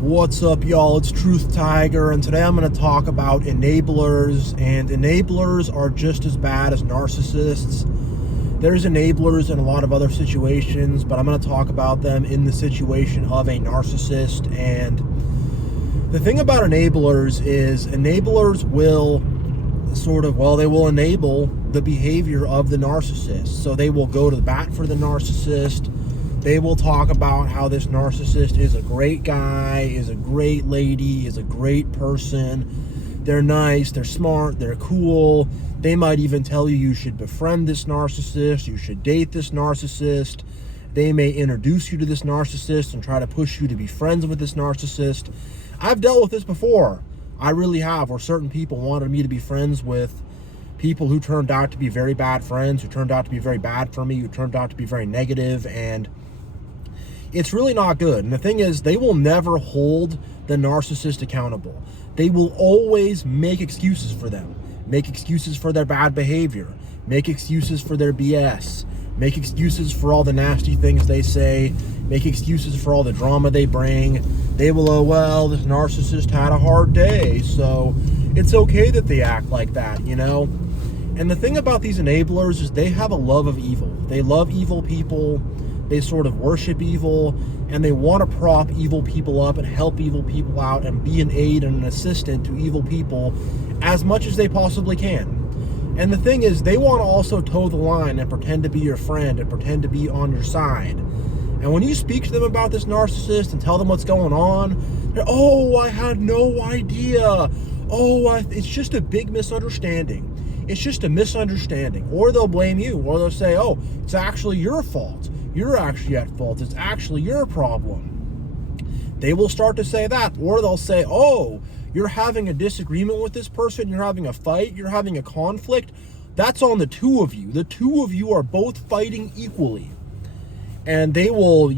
What's up, y'all? It's TruthTiger, and today I'm going to talk about enablers, and enablers are just as bad as narcissists. There's enablers in a lot of other situations, but I'm going to talk about them in the situation of a narcissist. And the thing about enablers is enablers will they will enable the behavior of the narcissist. So they will go to the bat for the narcissist. They will talk about how this narcissist is a great guy, is a great lady, is a great person. They're nice, they're smart, they're cool. They might even tell you you should befriend this narcissist, you should date this narcissist. They may introduce you to this narcissist and try to push you to be friends with this narcissist. I've dealt with this before. I really have, where certain people wanted me to be friends with people who turned out to be very bad friends, who turned out to be very bad for me, who turned out to be very negative, and it's really not good. And the thing is, they will never hold the narcissist accountable. They will always make excuses for them, make excuses for their bad behavior, make excuses for their BS, make excuses for all the nasty things they say, make excuses for all the drama they bring. They will, oh, well, this narcissist had a hard day, so it's okay that they act like that, you know? And the thing about these enablers is they have a love of evil. They love evil people. They sort of worship evil, and they want to prop evil people up and help evil people out and be an aid and an assistant to evil people as much as they possibly can. And the thing is, they want to also toe the line and pretend to be your friend and pretend to be on your side. And when you speak to them about this narcissist and tell them what's going on, they're, oh, I had no idea. Oh, it's just a big misunderstanding. It's just a misunderstanding. Or they'll blame you, or they'll say, oh, it's actually your fault. You're actually at fault. It's actually your problem. They will start to say that, or they'll say, oh, you're having a disagreement with this person, you're having a fight, you're having a conflict. That's on the two of you. The two of you are both fighting equally. And they will,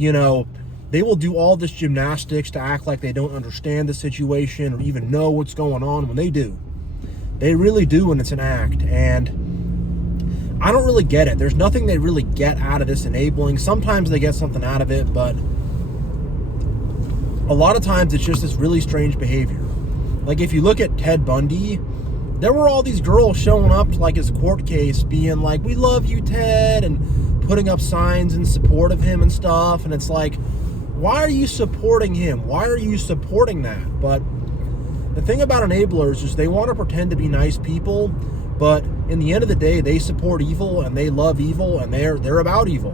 they will do all this gymnastics to act like they don't understand the situation or even know what's going on when they do. They really do, and it's an act. And I don't really get it. There's nothing they really get out of this enabling. Sometimes they get something out of it, but a lot of times it's just this really strange behavior. Like if you look at Ted Bundy, there were all these girls showing up to like his court case being like, we love you, Ted, and putting up signs in support of him and stuff. And it's like, why are you supporting him? Why are you supporting that? But the thing about enablers is they want to pretend to be nice people, but in the end of the day, they support evil and they love evil and they're about evil.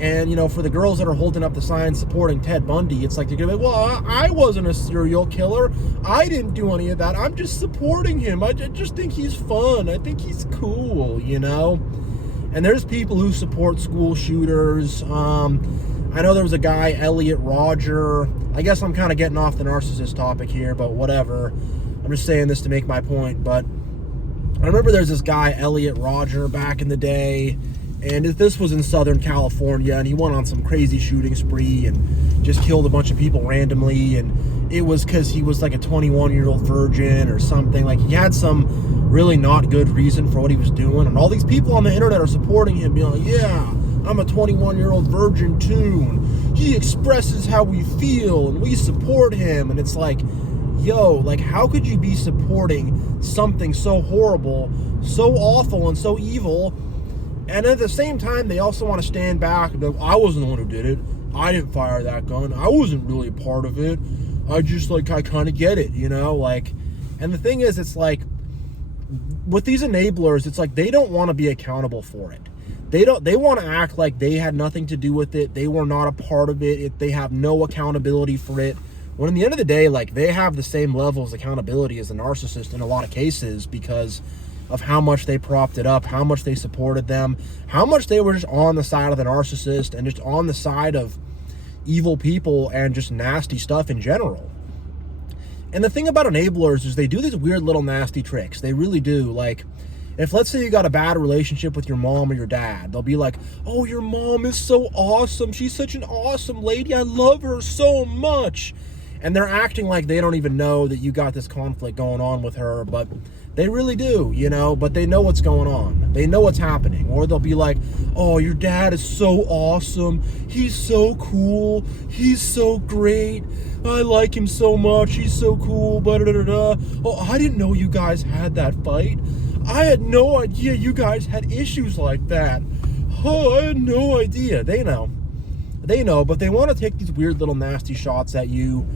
And, for the girls that are holding up the sign supporting Ted Bundy, it's like they're going to be, well, I wasn't a serial killer. I didn't do any of that. I'm just supporting him. I just think he's fun. I think he's cool, And there's people who support school shooters. I know there was a guy, Elliot Rodger. I guess I'm kind of getting off the narcissist topic here, but whatever. I'm just saying this to make my point. But I remember there's this guy, Elliot Rodger, back in the day. And this was in Southern California, and he went on some crazy shooting spree and just killed a bunch of people randomly. And it was because he was like a 21-year-old virgin or something. Like, he had some really not good reason for what he was doing. And all these people on the internet are supporting him, being like, yeah, I'm a 21-year-old virgin too. And he expresses how we feel, and we support him. And it's like, yo, like, how could you be supporting something so horrible, so awful, and so evil? And at the same time, they also want to stand back and be like, I wasn't the one who did it. I didn't fire that gun. I wasn't really a part of it. I kind of get it, and the thing is, it's like, with these enablers, it's like, they don't want to be accountable for it. They want to act like they had nothing to do with it. They were not a part of it. They have no accountability for it. When in the end of the day, like, they have the same level of accountability as the narcissist in a lot of cases, because of how much they propped it up, how much they supported them, how much they were just on the side of the narcissist and just on the side of evil people and just nasty stuff in general. And the thing about enablers is they do these weird little nasty tricks. They really do. Like, if let's say you got a bad relationship with your mom or your dad, they'll be like, oh, your mom is so awesome. She's such an awesome lady. I love her so much. And they're acting like they don't even know that you got this conflict going on with her, but They really do, you know, but they know what's going on. They know what's happening. Or they'll be like, oh, your dad is so awesome. He's so cool. He's so great. I like him so much. He's so cool. Oh, I didn't know you guys had that fight. I had no idea you guys had issues like that. Oh, I had no idea. They know. They know, but they want to take these weird little nasty shots at you.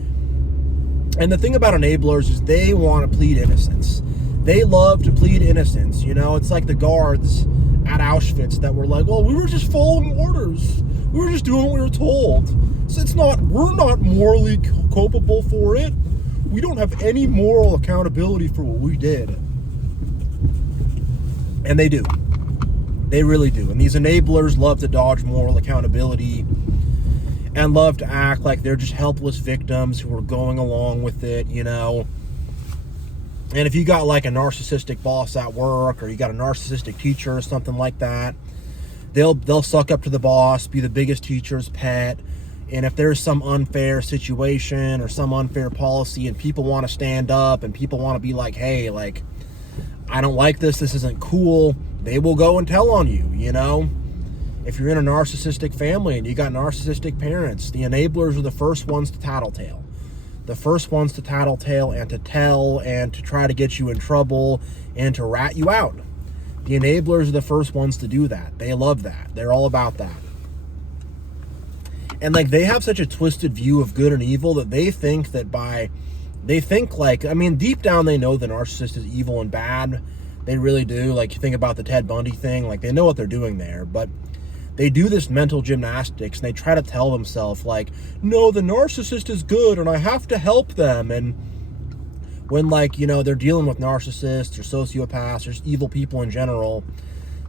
And the thing about enablers is they want to plead innocence. They love to plead innocence. You know, it's like the guards at Auschwitz that were like, well, we were just following orders. We were just doing what we were told. So we're not morally culpable for it. We don't have any moral accountability for what we did. And they do. They really do. And these enablers love to dodge moral accountability and love to act like they're just helpless victims who are going along with it, you know. And if you got like a narcissistic boss at work, or you got a narcissistic teacher or something like that, they'll suck up to the boss, be the biggest teacher's pet. And if there's some unfair situation or some unfair policy and people want to stand up and people want to be like, hey, like, I don't like this isn't cool, they will go and tell on you, you know. If you're in a narcissistic family and you got narcissistic parents, the enablers are the first ones to tattletale. The first ones to tattletale and to tell and to try to get you in trouble and to rat you out. The enablers are the first ones to do that. They love that. They're all about that. And like, they have such a twisted view of good and evil that they think like, I mean, deep down they know the narcissist is evil and bad. They really do. Like, you think about the Ted Bundy thing, like, they know what they're doing there, but they do this mental gymnastics and they try to tell themselves like, no, the narcissist is good and I have to help them. And when, like, you know, they're dealing with narcissists or sociopaths or evil people in general,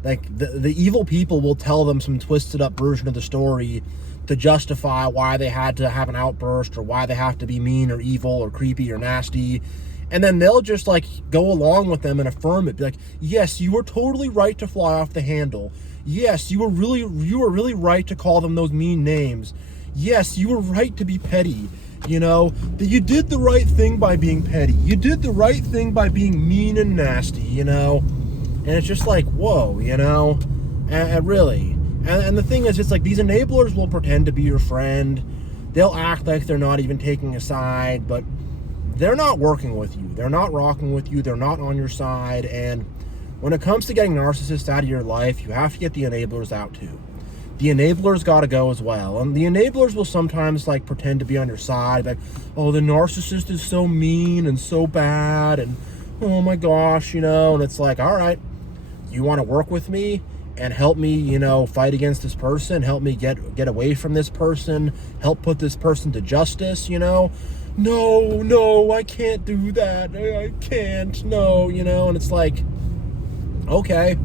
like the evil people will tell them some twisted up version of the story to justify why they had to have an outburst or why they have to be mean or evil or creepy or nasty. And then they'll just like go along with them and affirm it. Be like, yes, you were totally right to fly off the handle. Yes, you were really right to call them those mean names. Yes, you were right to be petty. You know, that you did the right thing by being petty. You did the right thing by being mean and nasty, you know. And it's just like, whoa, you know. And really. And the thing is, it's like these enablers will pretend to be your friend. They'll act like they're not even taking a side, but they're not working with you. They're not rocking with you. They're not on your side. And when it comes to getting narcissists out of your life, you have to get the enablers out too. The enablers got to go as well. And the enablers will sometimes like pretend to be on your side. Like, oh, the narcissist is so mean and so bad. And oh my gosh, you know. And it's like, all right, you want to work with me and help me, you know, fight against this person. Help me get away from this person. Help put this person to justice, you know. No, I can't do that. I can't, no, you know. And it's like, okay,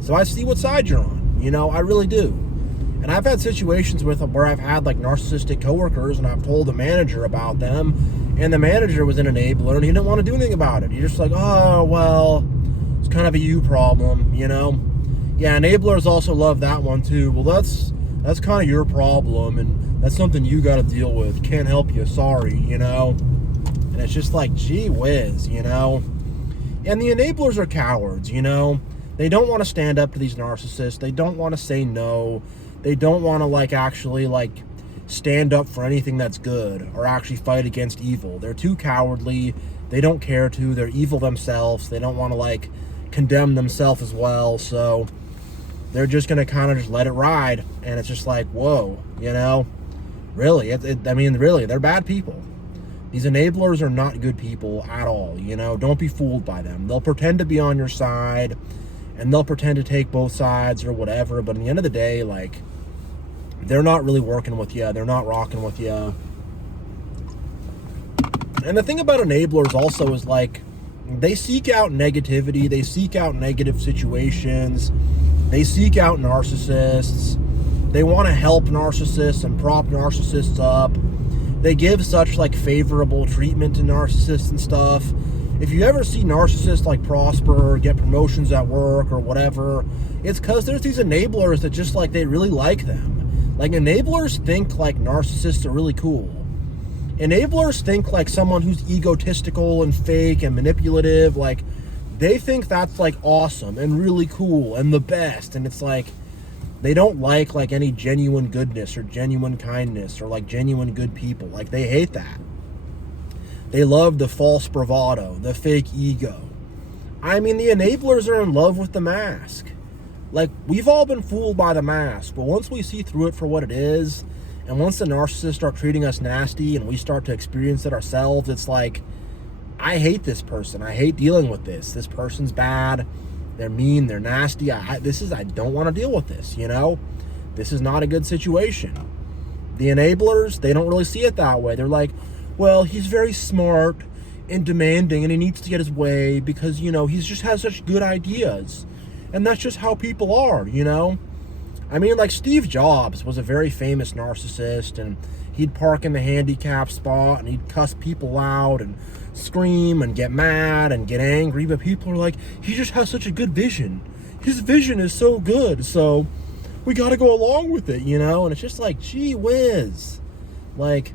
so I see what side you're on, you know, I really do. And I've had situations where I've had like narcissistic coworkers and I've told the manager about them and the manager was an enabler and he didn't want to do anything about it. He's just like, oh, well, it's kind of a you problem, you know. Yeah, enablers also love that one too. Well, that's kind of your problem and that's something you got to deal with. Can't help you, sorry, you know. And it's just like, gee whiz, you know. And the enablers are cowards, you know. They don't want to stand up to these narcissists. They don't want to say no. They don't want to like actually like stand up for anything that's good or actually fight against evil. They're too cowardly. They don't care to. They're evil themselves. They don't want to like condemn themselves as well. So they're just going to kind of just let it ride. And it's just like, whoa, you know, really, I mean, really, they're bad people. These enablers are not good people at all, you know. Don't be fooled by them. They'll pretend to be on your side and they'll pretend to take both sides or whatever, but at the end of the day, like, they're not really working with you. They're not rocking with you. And the thing about enablers also is, like, they seek out negativity. They seek out negative situations. They seek out narcissists. They want to help narcissists and prop narcissists up. They give such, like, favorable treatment to narcissists and stuff. If you ever see narcissists like prosper or get promotions at work or whatever, it's because there's these enablers that just like, they really like them. Like, enablers think like narcissists are really cool. Enablers think like someone who's egotistical and fake and manipulative, like they think that's like awesome and really cool and the best. And it's like, they don't like any genuine goodness or genuine kindness or like genuine good people. Like, they hate that. They love the false bravado, the fake ego. I mean, the enablers are in love with the mask. Like, we've all been fooled by the mask, but once we see through it for what it is, and once the narcissists start treating us nasty and we start to experience it ourselves, it's like, I hate this person. I hate dealing with this. This person's bad. They're mean. They're nasty. I don't want to deal with this, you know? This is not a good situation. The enablers, they don't really see it that way. They're like, well, he's very smart and demanding and he needs to get his way because, you know, he just has such good ideas. And that's just how people are, you know? I mean, like, Steve Jobs was a very famous narcissist, and he'd park in the handicap spot and he'd cuss people out and scream and get mad and get angry, but people are like, he just has such a good vision. His vision is so good, so we got to go along with it, you know? And it's just like, gee whiz. Like,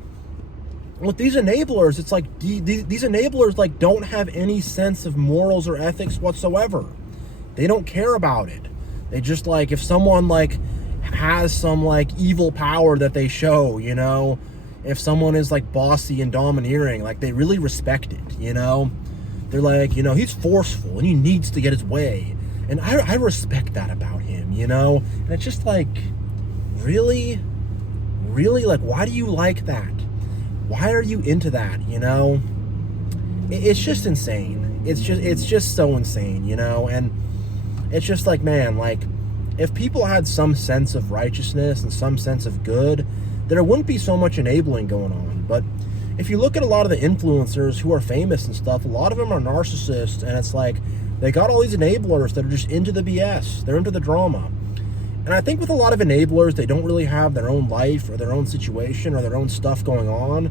with these enablers, it's like these enablers like don't have any sense of morals or ethics whatsoever. They don't care about it. They just like, if someone like has some like evil power that they show, you know, if someone is like bossy and domineering, like they really respect it, you know? They're like, you know, he's forceful and he needs to get his way. And I respect that about him, you know? And it's just like, really? Really? Like, why do you like that? Why are you into that, you know? It's just insane. It's just so insane, you know? And it's just like, man, like, if people had some sense of righteousness and some sense of good, there wouldn't be so much enabling going on. But if you look at a lot of the influencers who are famous and stuff, a lot of them are narcissists, and it's like, they got all these enablers that are just into the BS. They're into the drama. And I think with a lot of enablers, they don't really have their own life or their own situation or their own stuff going on.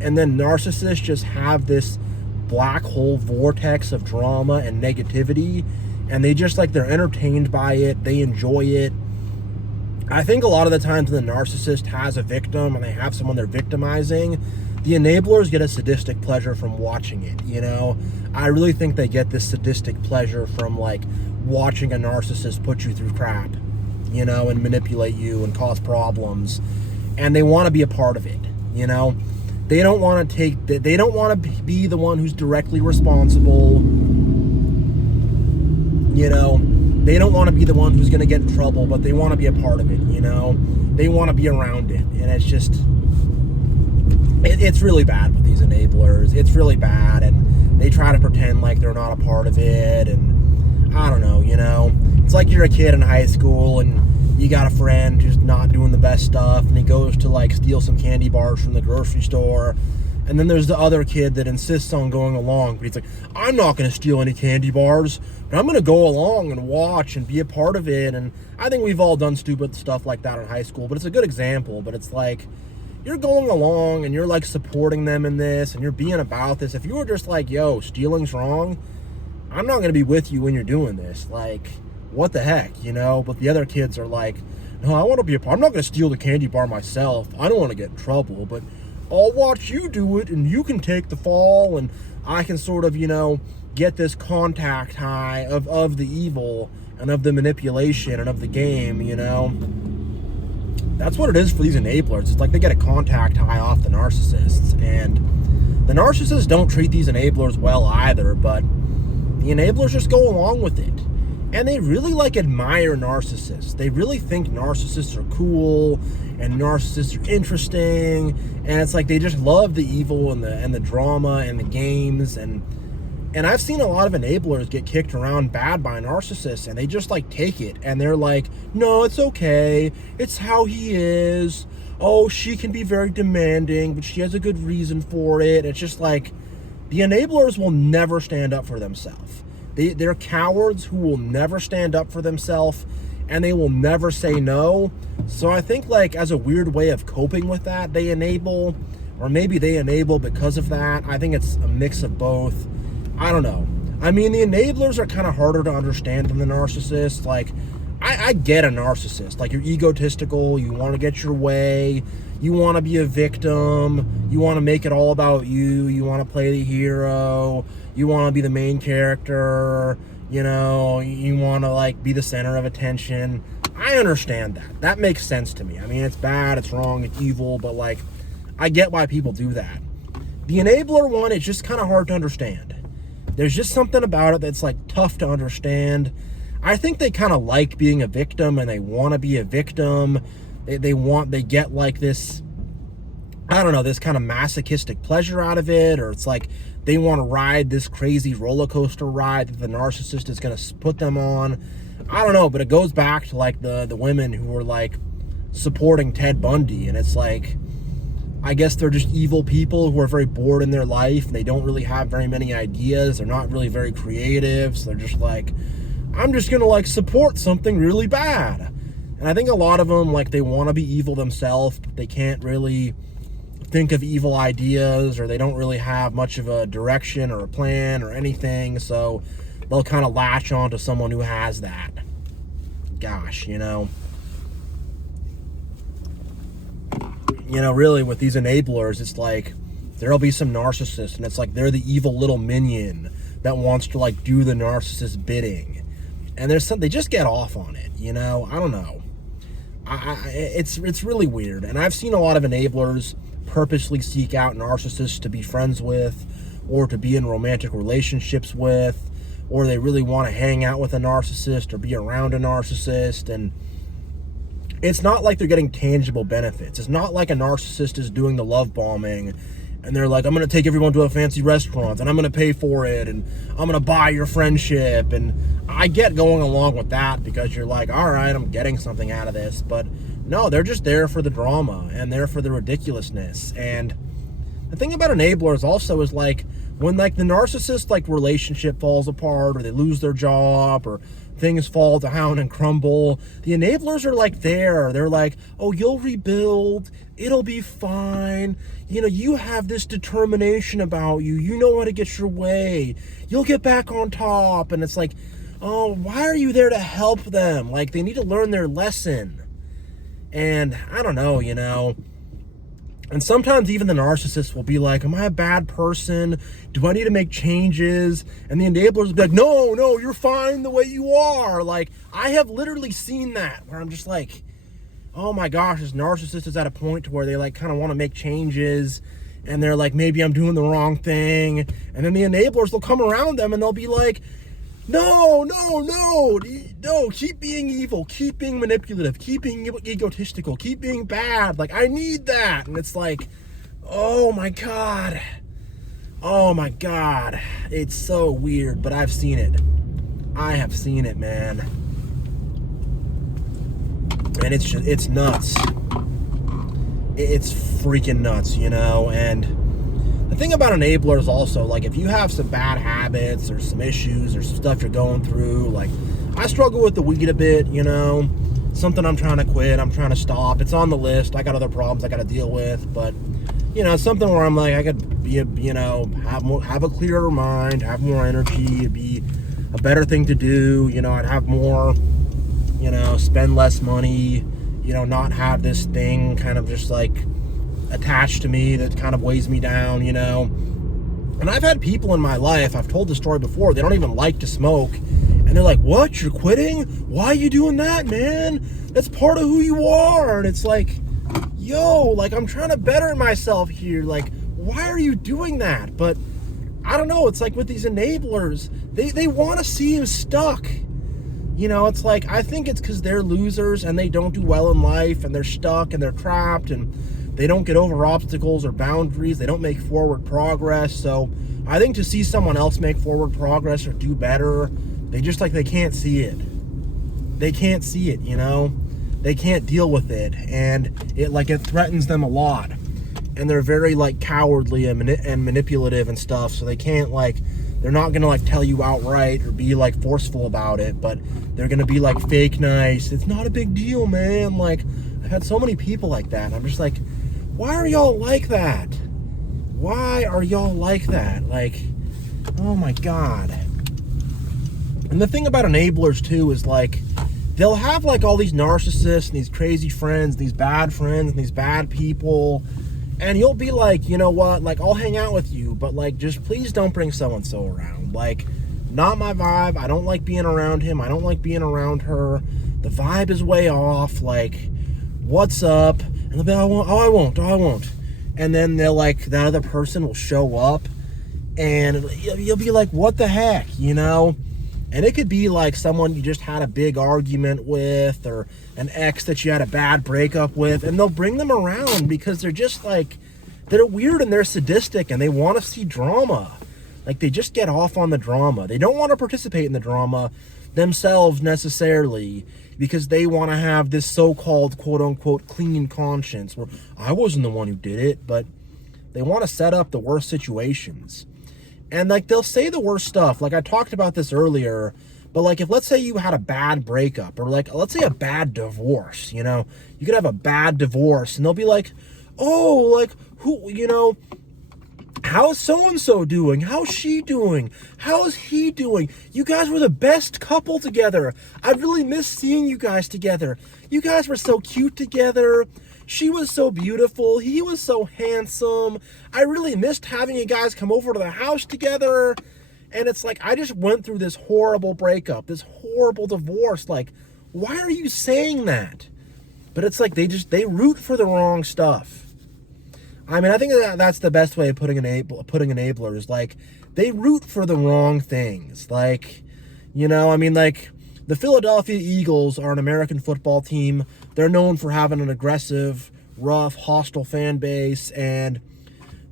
And then narcissists just have this black hole vortex of drama and negativity. And they just like, they're entertained by it. They enjoy it. I think a lot of the times when the narcissist has a victim and they have someone they're victimizing, the enablers get a sadistic pleasure from watching it, you know? I really think they get this sadistic pleasure from like watching a narcissist put you through crap, you know, and manipulate you and cause problems. And they want to be a part of it, you know? They don't want to they don't want to be the one who's directly responsible, you know? They don't want to be the one who's going to get in trouble, but they want to be a part of it, you know? They want to be around it. And it's just, it's really bad with these enablers. It's really bad. And they try to pretend like they're not a part of it. And I don't know, you know? It's like you're a kid in high school and you got a friend who's not doing the best stuff, and he goes to like steal some candy bars from the grocery store. And then there's the other kid that insists on going along, but he's like, I'm not going to steal any candy bars, but I'm going to go along and watch and be a part of it. And I think we've all done stupid stuff like that in high school, but it's a good example. But it's like, you're going along and you're like supporting them in this and you're being about this. If you were just like, yo, stealing's wrong, I'm not going to be with you when you're doing this. Like, what the heck, you know? But the other kids are like, no, I want to be a part. I'm not going to steal the candy bar myself. I don't want to get in trouble, but I'll watch you do it and you can take the fall and I can sort of, you know, get this contact high of the evil and of the manipulation and of the game, you know? That's what it is for these enablers. It's like they get a contact high off the narcissists, and the narcissists don't treat these enablers well either, but the enablers just go along with it. And they really like admire narcissists. They really think narcissists are cool and narcissists are interesting. And it's like they just love the evil and the drama and the games. And I've seen a lot of enablers get kicked around bad by narcissists, and they just like take it. And they're like, no, it's okay. It's how he is. Oh, she can be very demanding, but she has a good reason for it. It's just like, the enablers will never stand up for themselves. They're cowards who will never stand up for themselves, and they will never say no. So I think, like, as a weird way of coping with that, they enable, or maybe they enable because of that. I think it's a mix of both. I don't know. I mean, the enablers are kind of harder to understand than the narcissists. Like, I get a narcissist. Like, you're egotistical, you want to get your way, you want to be a victim, you want to make it all about you, you want to play the hero, you want to be the main character, you know, you want to like be the center of attention. I understand that. That makes sense to me. I mean, it's bad, it's wrong, it's evil, but like, I get why people do that. The enabler one is just kind of hard to understand. There's just something about it that's like tough to understand. I think they kind of like being a victim, and they want to be a victim. They get like this, I don't know, this kind of masochistic pleasure out of it, or it's like they want to ride this crazy roller coaster ride that the narcissist is going to put them on. I don't know, but it goes back to like the women who were like supporting Ted Bundy, and it's like, I guess they're just evil people who are very bored in their life, and they don't really have very many ideas. They're not really very creative, so they're just like, I'm just gonna like support something really bad. And I think a lot of them, like, they want to be evil themselves, but they can't really think of evil ideas, or they don't really have much of a direction or a plan or anything, so they'll kind of latch on to someone who has that. Gosh, you know, really with these enablers, it's like there'll be some narcissist, and it's like they're the evil little minion that wants to like do the narcissist bidding, and they just get off on it, you know. I don't know. It's really weird, and I've seen a lot of enablers purposely seek out narcissists to be friends with, or to be in romantic relationships with, or they really want to hang out with a narcissist or be around a narcissist, and it's not like they're getting tangible benefits. It's not like a narcissist is doing the love bombing and they're like, I'm going to take everyone to a fancy restaurant and I'm going to pay for it and I'm going to buy your friendship. And I get going along with that because you're like, all right, I'm getting something out of this. But no, they're just there for the drama and there for the ridiculousness. And the thing about enablers also is like, when like the narcissist like relationship falls apart, or they lose their job, or things fall down and crumble, the enablers are like there. They're like, oh, you'll rebuild, it'll be fine, you know, you have this determination about you, you know how to get your way, you'll get back on top. And it's like, oh, why are you there to help them? Like, they need to learn their lesson. And I don't know, you know. And sometimes even the narcissist will be like, am I a bad person? Do I need to make changes? And the enablers will be like, no, you're fine the way you are. Like, I have literally seen that where I'm just like, oh my gosh, this narcissist is at a point to where they like kind of want to make changes. And they're like, maybe I'm doing the wrong thing. And then the enablers will come around them and they'll be like, no, keep being evil, keep being manipulative, keep being egotistical, keep being bad. Like, I need that. And it's like, oh my God, it's so weird, but I've seen it. I have seen it, man. And it's nuts. It's freaking nuts, you know. And the thing about enablers also, like, if you have some bad habits or some issues or some stuff you're going through, like, I struggle with the weed a bit, you know, something I'm trying to quit, I'm trying to stop. It's on the list. I got other problems I got to deal with, but, you know, something where I'm like, I could be, you know, have a clearer mind, have more energy, it'd be a better thing to do, you know, I'd have more, you know, spend less money, you know, not have this thing kind of just like attached to me that kind of weighs me down, you know. And I've had people in my life, I've told the story before, they don't even like to smoke, and they're like, what, you're quitting? Why are you doing that, man? That's part of who you are. And it's like, yo, like, I'm trying to better myself here, like, why are you doing that? But I don't know, it's like with these enablers, they want to see you stuck. You know, it's like, I think it's because they're losers and they don't do well in life and they're stuck and they're trapped and they don't get over obstacles or boundaries. They don't make forward progress. So I think to see someone else make forward progress or do better, they just like, they can't see it. They can't see it, you know? They can't deal with it. And it threatens them a lot. And they're very like cowardly and manipulative and stuff. So they can't like, they're not going to like tell you outright or be like forceful about it, but they're going to be like fake nice. It's not a big deal, man. Like, I've had so many people like that. And I'm just like, why are y'all like that? Why are y'all like that? Like, oh my God. And the thing about enablers too is like, they'll have like all these narcissists and these crazy friends, these bad people. And you'll be like, you know what, like, I'll hang out with you, but, like, just please don't bring so-and-so around. Like, not my vibe. I don't like being around him. I don't like being around her. The vibe is way off. Like, what's up? And they'll be like, I won't. And then they'll, like, that other person will show up, and you'll be like, what the heck, you know? And it could be like someone you just had a big argument with, or an ex that you had a bad breakup with, and they'll bring them around because they're just like, they're weird and they're sadistic and they want to see drama. Like, they just get off on the drama. They don't want to participate in the drama themselves necessarily, because they want to have this so-called quote-unquote clean conscience where I wasn't the one who did it, but they want to set up the worst situations. And, like, they'll say the worst stuff. Like, I talked about this earlier, but, like, if let's say you had a bad breakup, or, like, let's say a bad divorce, you know, you could have a bad divorce, and they'll be like, oh, like, who, you know, how's so-and-so doing? How's she doing? How's he doing? You guys were the best couple together. I really miss seeing you guys together. You guys were so cute together. She was so beautiful. He was so handsome. I really missed having you guys come over to the house together. And it's like, I just went through this horrible breakup, this horrible divorce. Like, why are you saying that? But it's like, they root for the wrong stuff. I mean, I think that's the best way of putting enablers. Like, they root for the wrong things. Like, you know, I mean, like, the Philadelphia Eagles are an American football team. They're known for having an aggressive, rough, hostile fan base. And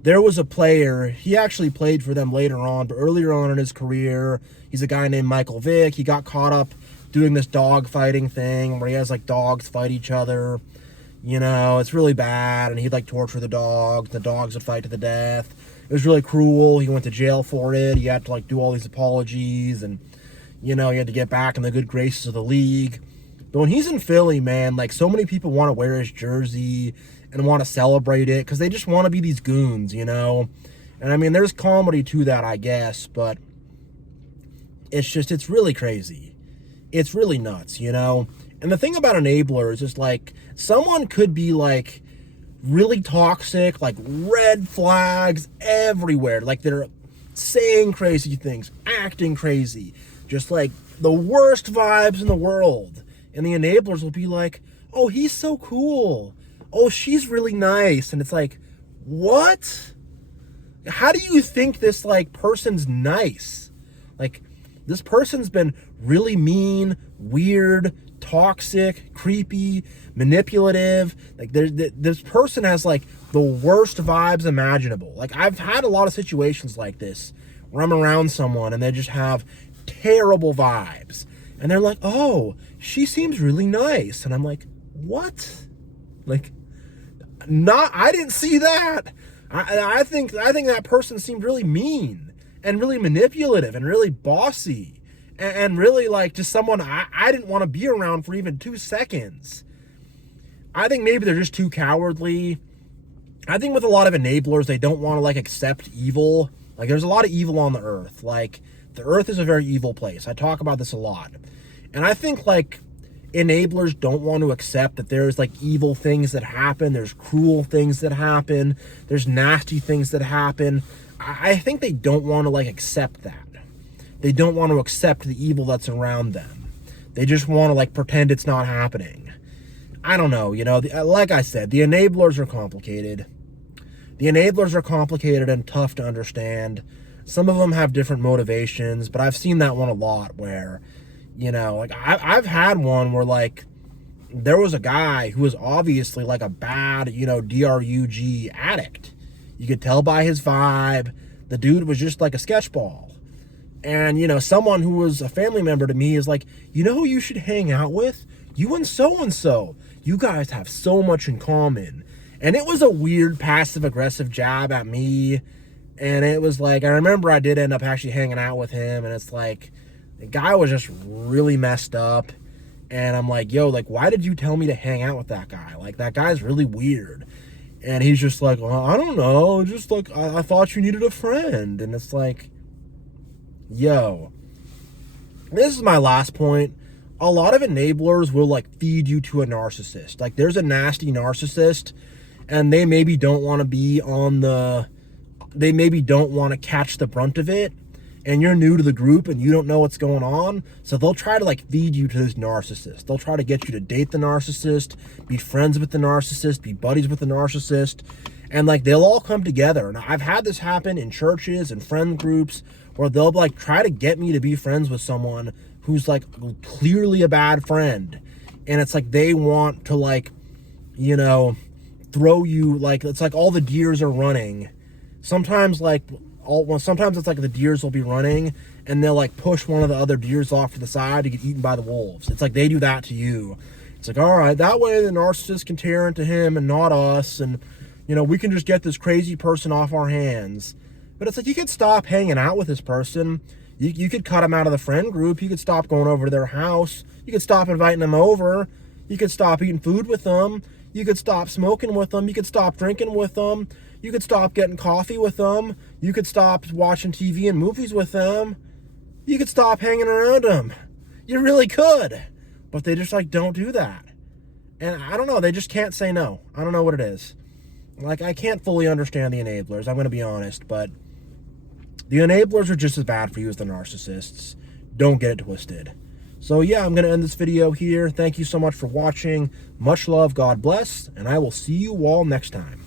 there was a player, he actually played for them later on, but earlier on in his career, he's a guy named Michael Vick. He got caught up doing this dog fighting thing where he has, like, dogs fight each other. You know, it's really bad, and he'd, like, torture the dogs. The dogs would fight to the death. It was really cruel. He went to jail for it. He had to, like, do all these apologies, and, you know, he had to get back in the good graces of the league. But when he's in Philly, man, like, so many people want to wear his jersey and want to celebrate it because they just want to be these goons, you know? And, I mean, there's comedy to that, I guess, but it's really crazy. It's really nuts, you know? And the thing about enablers is, like, someone could be, like, really toxic, like, red flags everywhere. Like, they're saying crazy things, acting crazy, just, like, the worst vibes in the world. And the enablers will be like, oh, he's so cool. Oh, she's really nice. And it's like, what? How do you think this, like, person's nice? Like, this person's been really mean, weird, toxic, creepy, manipulative. Like, this person has, like, the worst vibes imaginable. Like, I've had a lot of situations like this where I'm around someone and they just have terrible vibes, and they're like, oh, she seems really nice, and I'm like, what? Like, I didn't see that. I think that person seemed really mean and really manipulative and really bossy. And really, like, just someone I didn't want to be around for even 2 seconds. I think maybe they're just too cowardly. I think with a lot of enablers, they don't want to, like, accept evil. Like, there's a lot of evil on the earth. Like, the earth is a very evil place. I talk about this a lot. And I think, like, enablers don't want to accept that there's, like, evil things that happen. There's cruel things that happen. There's nasty things that happen. I think they don't want to, like, accept that. They don't want to accept the evil that's around them. They just want to, like, pretend it's not happening. I don't know, you know, like I said, the enablers are complicated. The enablers are complicated and tough to understand. Some of them have different motivations, but I've seen that one a lot where, you know, like, I've had one where, like, there was a guy who was obviously, like, a bad, you know, DRUG addict. You could tell by his vibe. The dude was just like a sketchball. And, you know, someone who was a family member to me is like, you know who you should hang out with? You and so-and-so. You guys have so much in common. And it was a weird passive-aggressive jab at me. And it was like, I remember I did end up actually hanging out with him. And it's like, the guy was just really messed up. And I'm like, yo, like, why did you tell me to hang out with that guy? Like, that guy's really weird. And he's just like, well, I don't know. Just like, I thought you needed a friend. And it's like, yo, this is my last point. A lot of enablers will, like, feed you to a narcissist. Like, there's a nasty narcissist, and they maybe don't want to be on the, they maybe don't want to catch the brunt of it, and you're new to the group and you don't know what's going on, so they'll try to like feed you to this narcissist. They'll try to get you to date the narcissist, be friends with the narcissist, be buddies with the narcissist, and like they'll all come together. And I've had this happen in churches and friend groups where they'll like try to get me to be friends with someone who's like clearly a bad friend, and it's like they want to like, you know, throw you, like it's like all the deers are running. Sometimes sometimes it's like the deers will be running and they'll like push one of the other deers off to the side to get eaten by the wolves. It's like they do that to you. It's like, all right, that way the narcissist can tear into him and not us, and you know, we can just get this crazy person off our hands. But it's like, you could stop hanging out with this person. You could cut them out of the friend group. You could stop going over to their house. You could stop inviting them over. You could stop eating food with them. You could stop smoking with them. You could stop drinking with them. You could stop getting coffee with them. You could stop watching TV and movies with them. You could stop hanging around them. You really could. But they just like don't do that. And I don't know, they just can't say no. I don't know what it is. Like, I can't fully understand the enablers, I'm going to be honest, but the enablers are just as bad for you as the narcissists. Don't get it twisted. So yeah, I'm going to end this video here. Thank you so much for watching. Much love, God bless, and I will see you all next time.